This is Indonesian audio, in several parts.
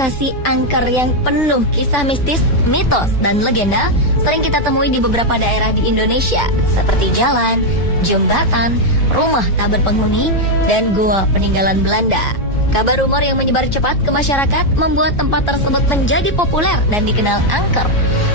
lokasi angker yang penuh kisah mistis, mitos, dan legenda sering kita temui di beberapa daerah di Indonesia, seperti jalan, jembatan, rumah tak berpenghuni, dan gua peninggalan Belanda. Kabar rumor yang menyebar cepat ke masyarakat membuat tempat tersebut menjadi populer dan dikenal angker.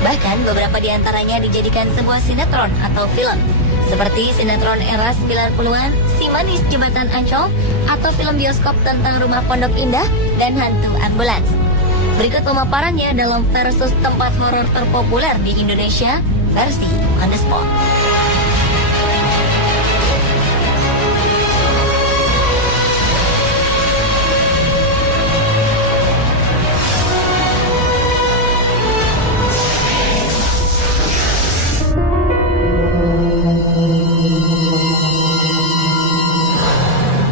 Bahkan beberapa di antaranya dijadikan sebuah sinetron atau film, seperti sinetron era 90-an, Si Manis Jembatan Ancol, atau film bioskop tentang Rumah Pondok Indah dan Hantu Ambulans. Berikut pemaparannya dalam versus tempat horor terpopuler di Indonesia, versi On The Spot.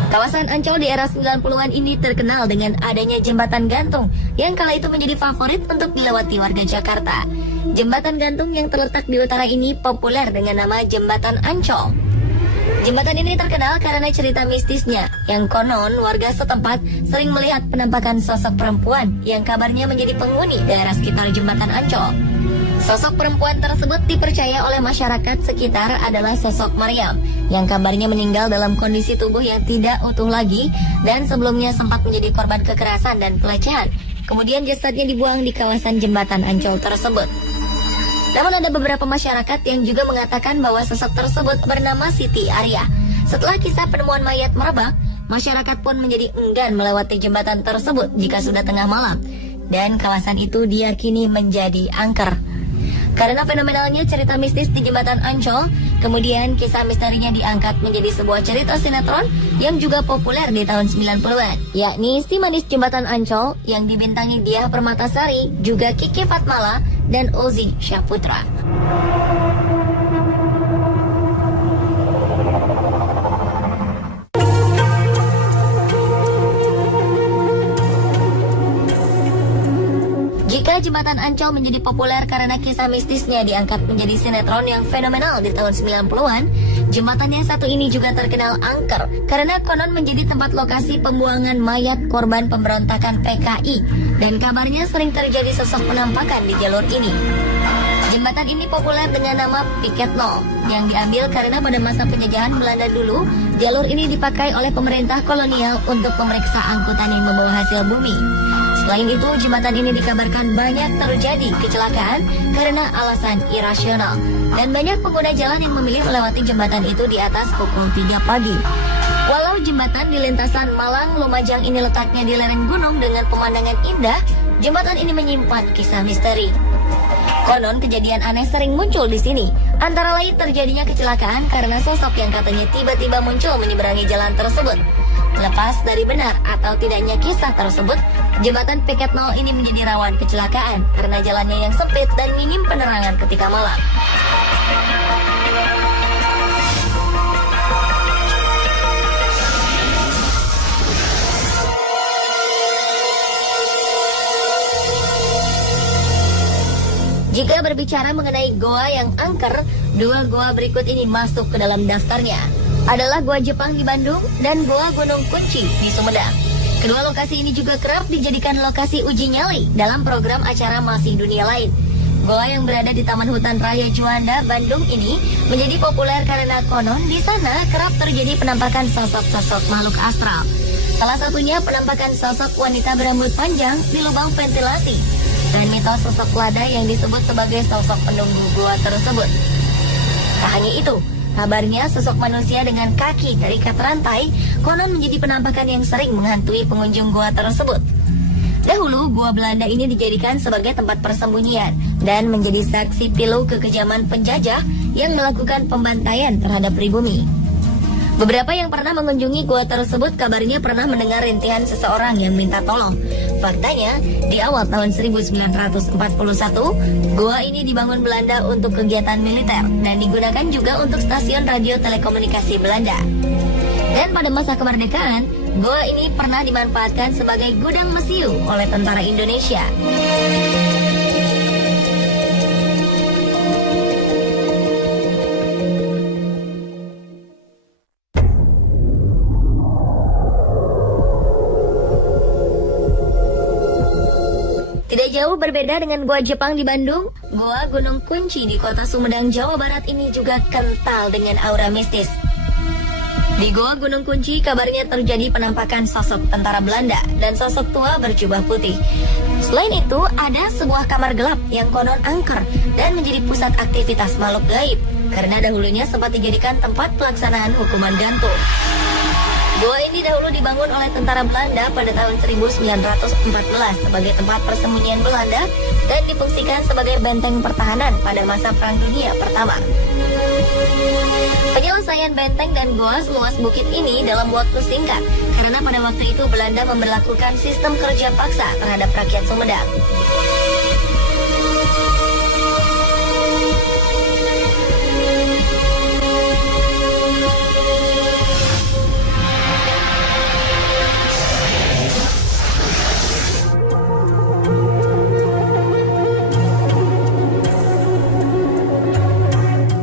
Kawasan Ancol di era 90-an ini terkenal dengan adanya jembatan gantung yang kala itu menjadi favorit untuk dilewati warga Jakarta. Jembatan gantung yang terletak di utara ini populer dengan nama Jembatan Ancol. Jembatan ini terkenal karena cerita mistisnya, yang konon warga setempat sering melihat penampakan sosok perempuan yang kabarnya menjadi penghuni daerah sekitar Jembatan Ancol. Sosok perempuan tersebut dipercaya oleh masyarakat sekitar adalah sosok Maryam, yang kabarnya meninggal dalam kondisi tubuh yang tidak utuh lagi dan sebelumnya sempat menjadi korban kekerasan dan pelecehan. Kemudian jasadnya dibuang di kawasan Jembatan Ancol tersebut. Namun ada beberapa masyarakat yang juga mengatakan bahwa sosok tersebut bernama Siti Arya. Setelah kisah penemuan mayat merebak, masyarakat pun menjadi enggan melewati jembatan tersebut jika sudah tengah malam, dan kawasan itu diyakini menjadi angker. Karena fenomenalnya cerita mistis di Jembatan Ancol, kemudian kisah misterinya diangkat menjadi sebuah cerita sinetron yang juga populer di tahun 90-an, yakni Si Manis Jembatan Ancol yang dibintangi Diah Permatasari, juga Kiki Fatmala, dan Ozi Syahputra. Jika Jembatan Ancol menjadi populer karena kisah mistisnya diangkat menjadi sinetron yang fenomenal di tahun 90-an, jembatan yang satu ini juga terkenal angker karena konon menjadi tempat lokasi pembuangan mayat korban pemberontakan PKI, dan kabarnya sering terjadi sosok penampakan di jalur ini. Jembatan ini populer dengan nama Piket Nol, yang diambil karena pada masa penjajahan Belanda dulu, jalur ini dipakai oleh pemerintah kolonial untuk memeriksa angkutan yang membawa hasil bumi. Selain itu, jembatan ini dikabarkan banyak terjadi kecelakaan karena alasan irasional, dan banyak pengguna jalan yang memilih melewati jembatan itu di atas pukul 3 pagi. Walau jembatan di lintasan Malang-Lumajang ini letaknya di lereng gunung dengan pemandangan indah, jembatan ini menyimpan kisah misteri. Konon kejadian aneh sering muncul di sini, antara lain terjadinya kecelakaan karena sosok yang katanya tiba-tiba muncul menyeberangi jalan tersebut. Lepas dari benar atau tidaknya kisah tersebut, jembatan Piket Nol ini menjadi rawan kecelakaan karena jalannya yang sempit dan minim penerangan ketika malam. Jika berbicara mengenai goa yang angker, dua goa berikut ini masuk ke dalam daftarnya. Adalah Goa Jepang di Bandung dan Goa Gunung Kunci di Sumedang. Kedua lokasi ini juga kerap dijadikan lokasi uji nyali dalam program acara Masih Dunia Lain. Goa yang berada di Taman Hutan Raya Juanda, Bandung ini menjadi populer karena konon di sana kerap terjadi penampakan sosok-sosok makhluk astral. Salah satunya penampakan sosok wanita berambut panjang di lubang ventilasi, dan mitos sosok lada yang disebut sebagai sosok penunggu gua tersebut. Tak hanya itu, kabarnya sosok manusia dengan kaki terikat rantai konon menjadi penampakan yang sering menghantui pengunjung gua tersebut. Dahulu, gua Belanda ini dijadikan sebagai tempat persembunyian dan menjadi saksi pilu kekejaman penjajah yang melakukan pembantaian terhadap pribumi. Beberapa yang pernah mengunjungi gua tersebut kabarnya pernah mendengar rintihan seseorang yang minta tolong. Faktanya, di awal tahun 1941, gua ini dibangun Belanda untuk kegiatan militer dan digunakan juga untuk stasiun radio telekomunikasi Belanda. Dan pada masa kemerdekaan, gua ini pernah dimanfaatkan sebagai gudang mesiu oleh tentara Indonesia. Jauh berbeda dengan Goa Jepang di Bandung, Goa Gunung Kunci di kota Sumedang, Jawa Barat ini juga kental dengan aura mistis. Di Goa Gunung Kunci kabarnya terjadi penampakan sosok tentara Belanda dan sosok tua berjubah putih. Selain itu, ada sebuah kamar gelap yang konon angker dan menjadi pusat aktivitas makhluk gaib karena dahulunya sempat dijadikan tempat pelaksanaan hukuman gantung. Goa ini dahulu dibangun oleh tentara Belanda pada tahun 1914 sebagai tempat persembunyian Belanda dan difungsikan sebagai benteng pertahanan pada masa Perang Dunia Pertama. Penyelesaian benteng dan goa seluas bukit ini dalam waktu singkat karena pada waktu itu Belanda memberlakukan sistem kerja paksa terhadap rakyat Sumedang.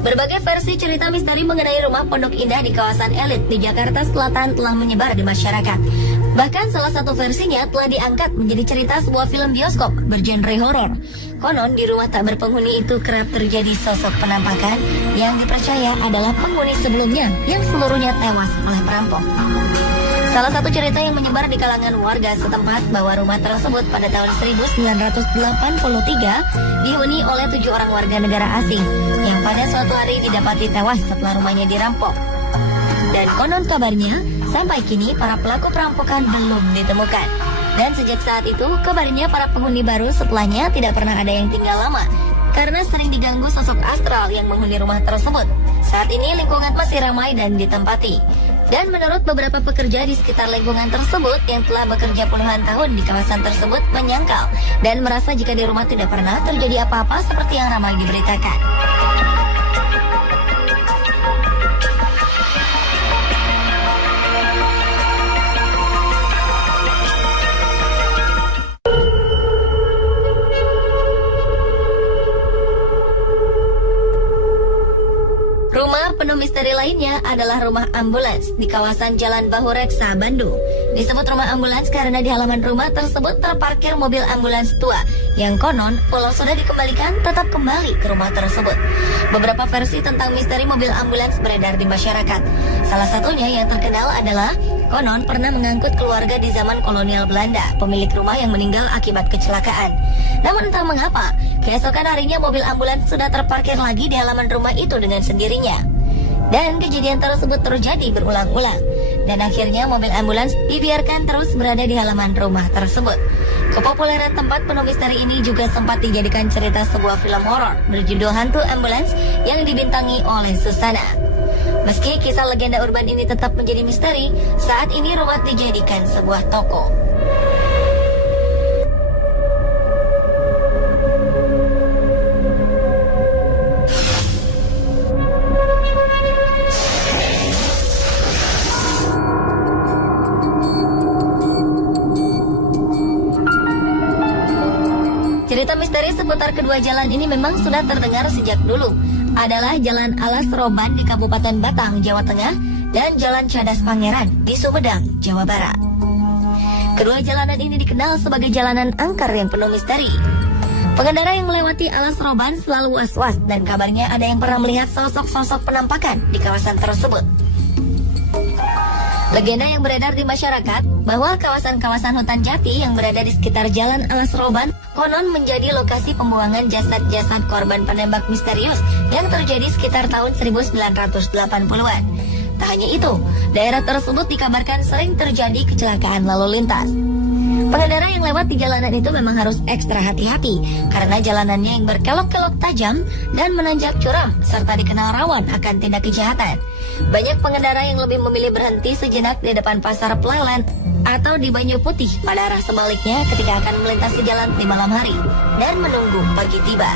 Berbagai versi cerita misteri mengenai rumah pondok indah di kawasan elit di Jakarta Selatan telah menyebar di masyarakat. Bahkan salah satu versinya telah diangkat menjadi cerita sebuah film bioskop bergenre horor. Konon di rumah tak berpenghuni itu kerap terjadi sosok penampakan yang dipercaya adalah penghuni sebelumnya yang seluruhnya tewas oleh perampok. Salah satu cerita yang menyebar di kalangan warga setempat bahwa rumah tersebut pada tahun 1983 dihuni oleh 7 orang warga negara asing yang pada suatu hari didapati tewas setelah rumahnya dirampok. Dan konon kabarnya, sampai kini para pelaku perampokan belum ditemukan. Dan sejak saat itu, kabarnya para penghuni baru setelahnya tidak pernah ada yang tinggal lama karena sering diganggu sosok astral yang menghuni rumah tersebut. Saat ini lingkungan masih ramai dan ditempati. Dan menurut beberapa pekerja di sekitar lingkungan tersebut yang telah bekerja puluhan tahun di kawasan tersebut menyangkal dan merasa jika di rumah tidak pernah terjadi apa-apa seperti yang ramai diberitakan. Rumah penuh misteri lainnya adalah rumah ambulans di kawasan Jalan Bahureksa, Bandung. Disebut rumah ambulans karena di halaman rumah tersebut terparkir mobil ambulans tua yang konon walau sudah dikembalikan tetap kembali ke rumah tersebut. Beberapa versi tentang misteri mobil ambulans beredar di masyarakat. Salah satunya yang terkenal adalah konon pernah mengangkut keluarga di zaman kolonial Belanda, pemilik rumah yang meninggal akibat kecelakaan. Namun entah mengapa, keesokan harinya mobil ambulans sudah terparkir lagi di halaman rumah itu dengan sendirinya. Dan kejadian tersebut terjadi berulang-ulang. Dan akhirnya mobil ambulans dibiarkan terus berada di halaman rumah tersebut. Kepopuleran tempat penuh misteri ini juga sempat dijadikan cerita sebuah film horor berjudul Hantu Ambulans yang dibintangi oleh Susana. Meski kisah legenda urban ini tetap menjadi misteri, saat ini rumah dijadikan sebuah toko. Cerita misteri seputar kedua jalan ini memang sudah terdengar sejak dulu. Adalah Jalan Alas Roban di Kabupaten Batang, Jawa Tengah, dan Jalan Cadas Pangeran di Sumedang, Jawa Barat. Kedua jalanan ini dikenal sebagai jalanan angker yang penuh misteri. Pengendara yang melewati Alas Roban selalu was-was dan kabarnya ada yang pernah melihat sosok-sosok penampakan di kawasan tersebut. Legenda yang beredar di masyarakat bahwa kawasan-kawasan hutan jati yang berada di sekitar Jalan Alas Roban konon menjadi lokasi pembuangan jasad-jasad korban penembak misterius yang terjadi sekitar tahun 1980-an. Tak hanya itu, daerah tersebut dikabarkan sering terjadi kecelakaan lalu lintas. Pengendara yang lewat di jalanan itu memang harus ekstra hati-hati karena jalanannya yang berkelok-kelok tajam dan menanjak curam serta dikenal rawan akan tindak kejahatan. Banyak pengendara yang lebih memilih berhenti sejenak di depan pasar Plelen atau di Banyu Putih pada arah sebaliknya ketika akan melintasi jalan di malam hari dan menunggu pagi tiba.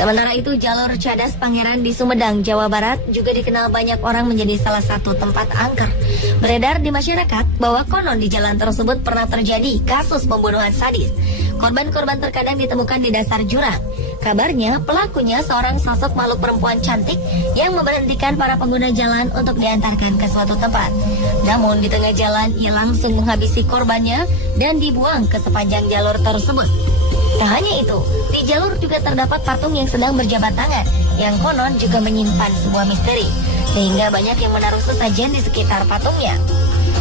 Sementara itu, jalur Cadas Pangeran di Sumedang, Jawa Barat juga dikenal banyak orang menjadi salah satu tempat angker. Beredar di masyarakat bahwa konon di jalan tersebut pernah terjadi kasus pembunuhan sadis. Korban-korban terkadang ditemukan di dasar jurang. Kabarnya pelakunya seorang sosok makhluk perempuan cantik yang memberhentikan para pengguna jalan untuk diantarkan ke suatu tempat. Namun di tengah jalan ia langsung menghabisi korbannya dan dibuang ke sepanjang jalur tersebut. Tak hanya itu, di jalur juga terdapat patung yang sedang berjabat tangan, yang konon juga menyimpan sebuah misteri, sehingga banyak yang menaruh sesajen di sekitar patungnya.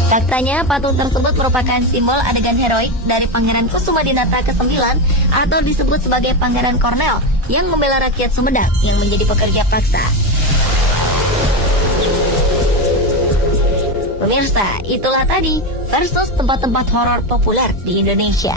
Faktanya, patung tersebut merupakan simbol adegan heroik dari Pangeran Kusumodinata ke-9 atau disebut sebagai Pangeran Kornel yang membela rakyat Sumedang yang menjadi pekerja paksa. Pemirsa, itulah tadi versus tempat-tempat horor populer di Indonesia.